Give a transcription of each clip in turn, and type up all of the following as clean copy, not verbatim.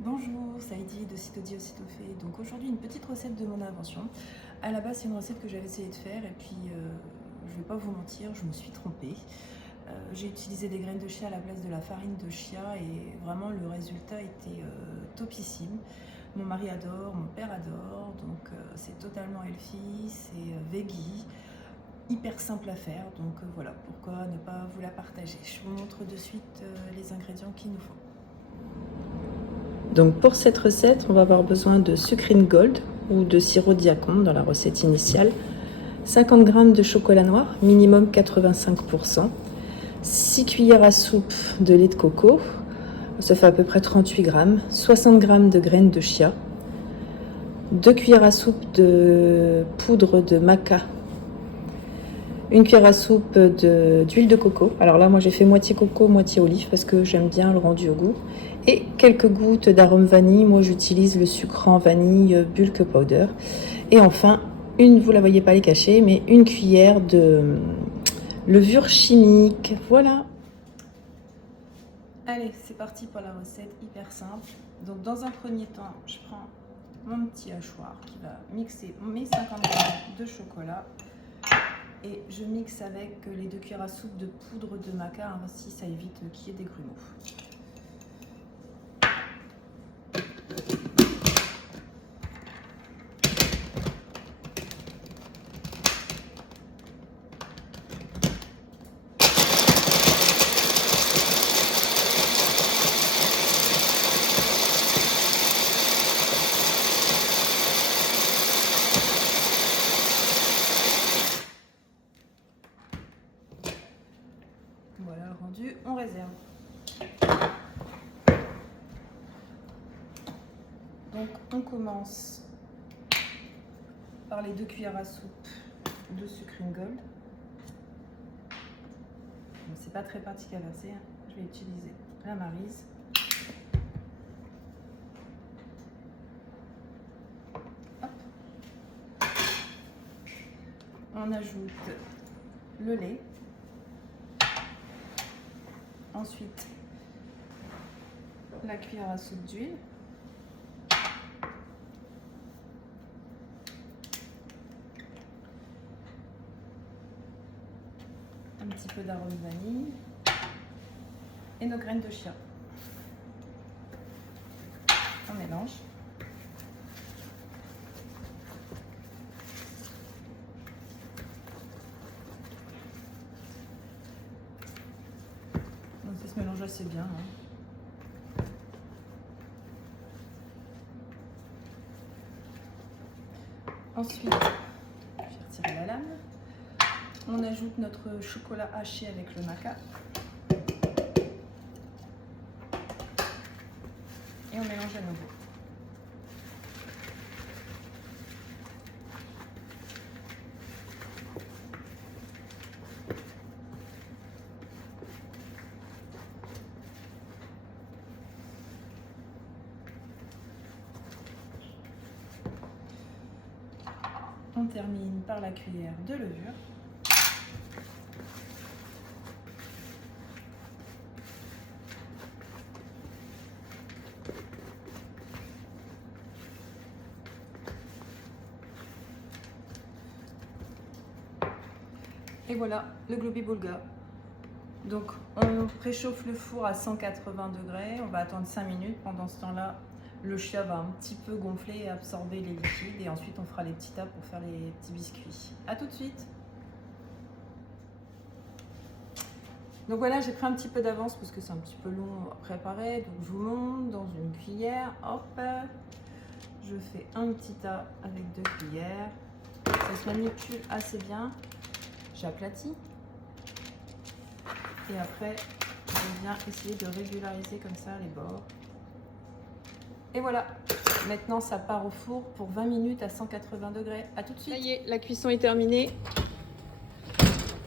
Bonjour, c'est Heidi de Sitôt dit aussitôt fait. Donc aujourd'hui une petite recette de mon invention. À la base c'est une recette que j'avais essayé de faire et puis je vais pas vous mentir, je me suis trompée. J'ai utilisé des graines de chia à la place de la farine de chia et vraiment le résultat était topissime. Mon mari adore, mon père adore, donc c'est totalement healthy, c'est veggie, hyper simple à faire. Donc voilà, pourquoi ne pas vous la partager. Je vous montre de suite les ingrédients qu'il nous faut. Donc pour cette recette, on va avoir besoin de sucrine gold ou de sirop diacon dans la recette initiale, 50 g de chocolat noir, minimum 85%, 6 cuillères à soupe de lait de coco, ça fait à peu près 38 g, 60 g de graines de chia, 2 cuillères à soupe de poudre de maca, une cuillère à soupe d'huile de coco. Alors là, moi j'ai fait moitié coco, moitié olive parce que j'aime bien le rendu au goût. Et quelques gouttes d'arôme vanille. Moi j'utilise le sucre en vanille bulk powder. Et enfin, vous la voyez pas les cachets, mais une cuillère de levure chimique. Voilà. Allez, c'est parti pour la recette hyper simple. Donc dans un premier temps, je prends mon petit hachoir qui va mixer mes 50 g de chocolat. Et je mixe avec les 2 cuillères à soupe de poudre de maca, ainsi ça évite qu'il y ait des grumeaux. Voilà le rendu, on réserve. Donc on commence par les 2 cuillères à soupe de sucrine gold. C'est pas très pratique à verser, hein. Je vais utiliser la maryse. Hop. On ajoute le lait. Ensuite, la cuillère à soupe d'huile. Un petit peu d'arôme vanille. Et nos graines de chia. On mélange. Donc ça se mélange assez bien, hein. Ensuite, je vais retirer la lame. On ajoute notre chocolat haché avec le maca. Et on mélange à nouveau. On termine par la cuillère de levure. Et voilà le globi bulga. Donc on préchauffe le four à 180 degrés, on va attendre 5 minutes. Pendant ce temps-là, le chia va un petit peu gonfler et absorber les liquides. Et ensuite on fera les petits tas pour faire les petits biscuits. A tout de suite. Donc voilà, j'ai pris un petit peu d'avance parce que c'est un petit peu long à préparer. Donc je vous montre dans une cuillère. Hop, je fais un petit tas avec 2 cuillères. Ça se manipule assez bien. J'aplatis. Et après, je viens essayer de régulariser comme ça les bords. Et voilà. Maintenant, ça part au four pour 20 minutes à 180 degrés. A tout de suite. Ça y est, la cuisson est terminée.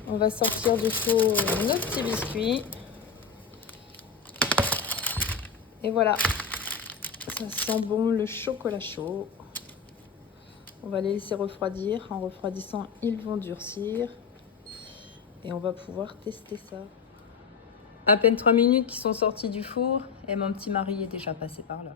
On va sortir du four nos petits biscuits. Et voilà. Ça sent bon le chocolat chaud. On va les laisser refroidir. En refroidissant, ils vont durcir. Et on va pouvoir tester ça. À peine 3 minutes qu'ils sont sortis du four et mon petit mari est déjà passé par là.